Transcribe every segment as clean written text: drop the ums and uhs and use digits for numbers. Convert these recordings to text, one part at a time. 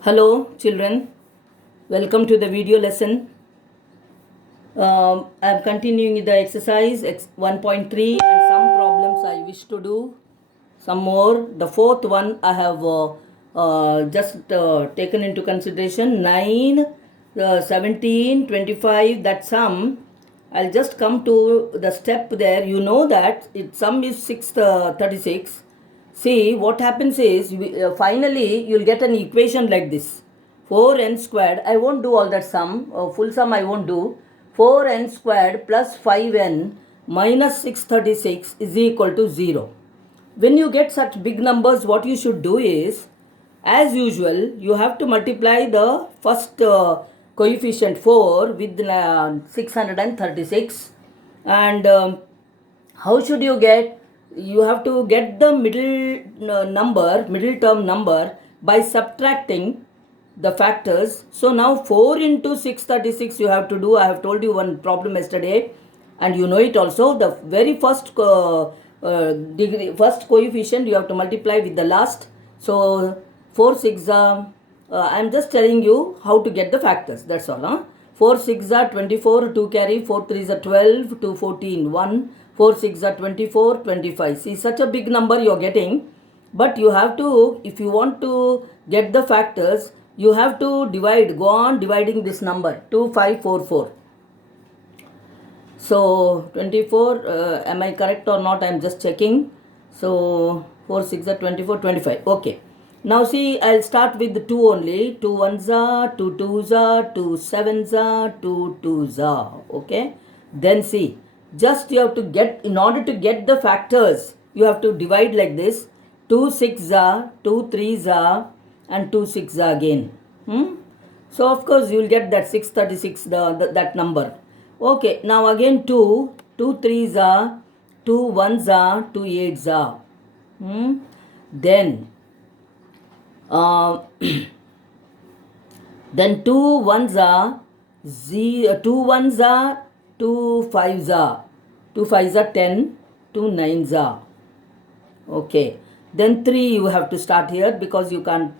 Hello children, welcome to the video lesson. I am continuing the exercise 1.3 and some problems I wish to do some more. The fourth one I have just taken into consideration 9, 17, 25, that sum. I'll just come to the step there. You know that sum is 636. See, what happens is, finally, you'll get an equation like this. 4n squared, I won't do all that sum, full sum I won't do. 4n squared plus 5n minus 636 is equal to 0. When you get such big numbers, what you should do is, as usual, you have to multiply the first coefficient 4 with 636. And how should you get? You have to get the middle term number by subtracting the factors. So now 4 into 636 you have to do. I have told you one problem yesterday and you know it also. The very first first coefficient you have to multiply with the last. So 4 6 I am just telling you how to get the factors, that's all. 4 6 are 24, 2 carry, 4 3 are 12, 2 14, 1, 4 6 are 24, 25. See, such a big number you are getting, but you have to, if you want to get the factors, you have to divide, go on dividing this number, 2544. So 24, am I correct or not? I am just checking. So 4 6 are 24, 25. Okay. Now see, I'll start with 2 only. 2 1s are, 2 2s are, 2 7s are, 2 2s are. Okay. Then see, just you have to get, in order to get the factors, you have to divide like this. 2 6 are, 2 3s are, and 2 6 are again. So of course you will get that 636, that number. Okay, now again 2 3s are, 2 1s are, 2 8s are. Then then 2 1s are, 2 1s are, 2 5s are, 2 5s are 10, 2 9s are. Okay, then 3 you have to start here because you can't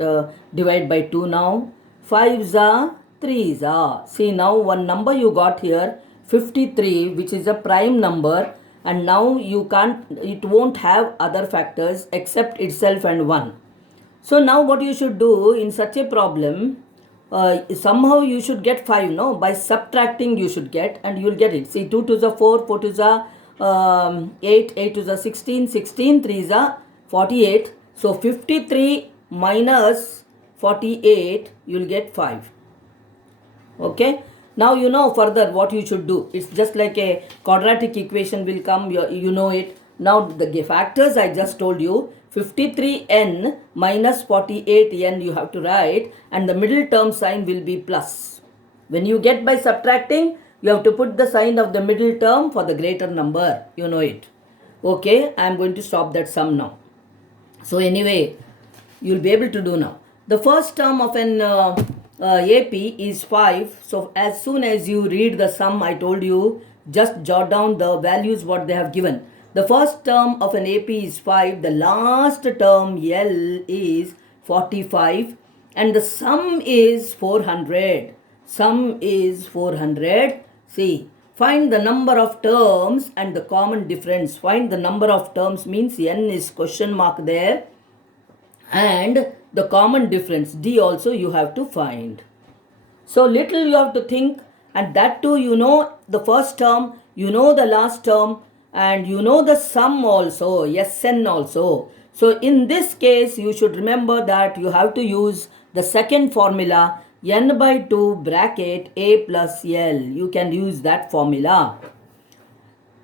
divide by 2 now. 5s are, 3s are. See, now one number you got here, 53, which is a prime number, and now you can't, it won't have other factors except itself and 1. So now what you should do in such a problem, somehow you should get 5, no? By subtracting you should get, and you will get it. See, 2 2s are 4, 4 2s are 8, 8 2s are 16, 16 3s are 48. So 53 minus 48, you will get 5. Okay. Now you know further what you should do. It's just like a quadratic equation will come, you know it. Now the factors I just told you, 53n minus 48n you have to write, and the middle term sign will be plus. When you get by subtracting, you have to put the sign of the middle term for the greater number. You know it. Okay, I am going to stop that sum now. So anyway, you will be able to do now. The first term of an AP is 5. So as soon as you read the sum, I told you, just jot down the values what they have given. The first term of an AP is 5. The last term L is 45. And the sum is 400. Sum is 400. See, find the number of terms and the common difference. Find the number of terms means N is question mark there. And the common difference D also you have to find. So little you have to think, and that too you know the first term, you know the last term, and you know the sum also, Sn also. So in this case you should remember that you have to use the second formula, n by 2 bracket a plus l. You can use that formula.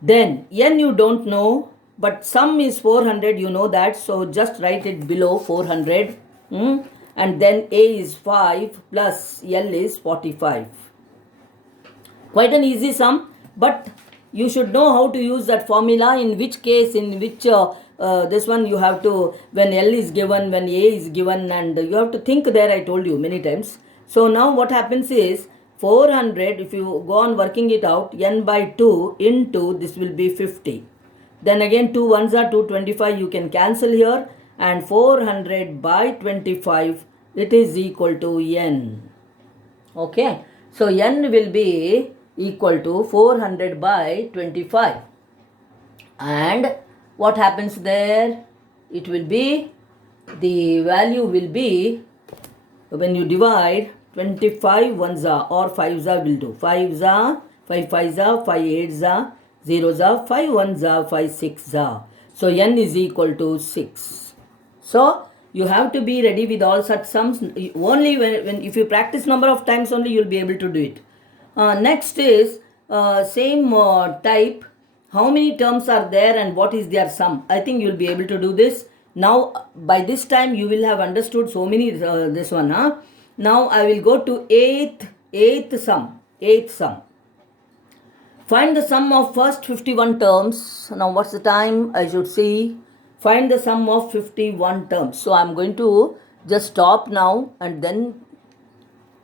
Then n you don't know, but sum is 400, you know that, so just write it below 400. And then a is 5 plus l is 45. Quite an easy sum, but you should know how to use that formula, in which case, in which this one you have to, when L is given, when A is given, and you have to think there, I told you many times. So now what happens is, 400, if you go on working it out, n by 2 into, this will be 50. Then again 2 1s are 225, you can cancel here, and 400 by 25, it is equal to n. Okay, so n will be equal to 400 by 25. And what happens there? It will be, the value will be, when you divide 25 ones are or 5s are will do. 5s are, 5 5s are, 5 8s are, 0s are, 5 1s are, 5 6s are. So n is equal to 6. So you have to be ready with all such sums. Only when if you practice number of times only you will be able to do it. Next is same type. How many terms are there and what is their sum? I think you will be able to do this. Now by this time you will have understood so many this one. Now I will go to eighth sum. Find the sum of first 51 terms. Now what's the time? I should see. Find the sum of 51 terms. So I'm going to just stop now and then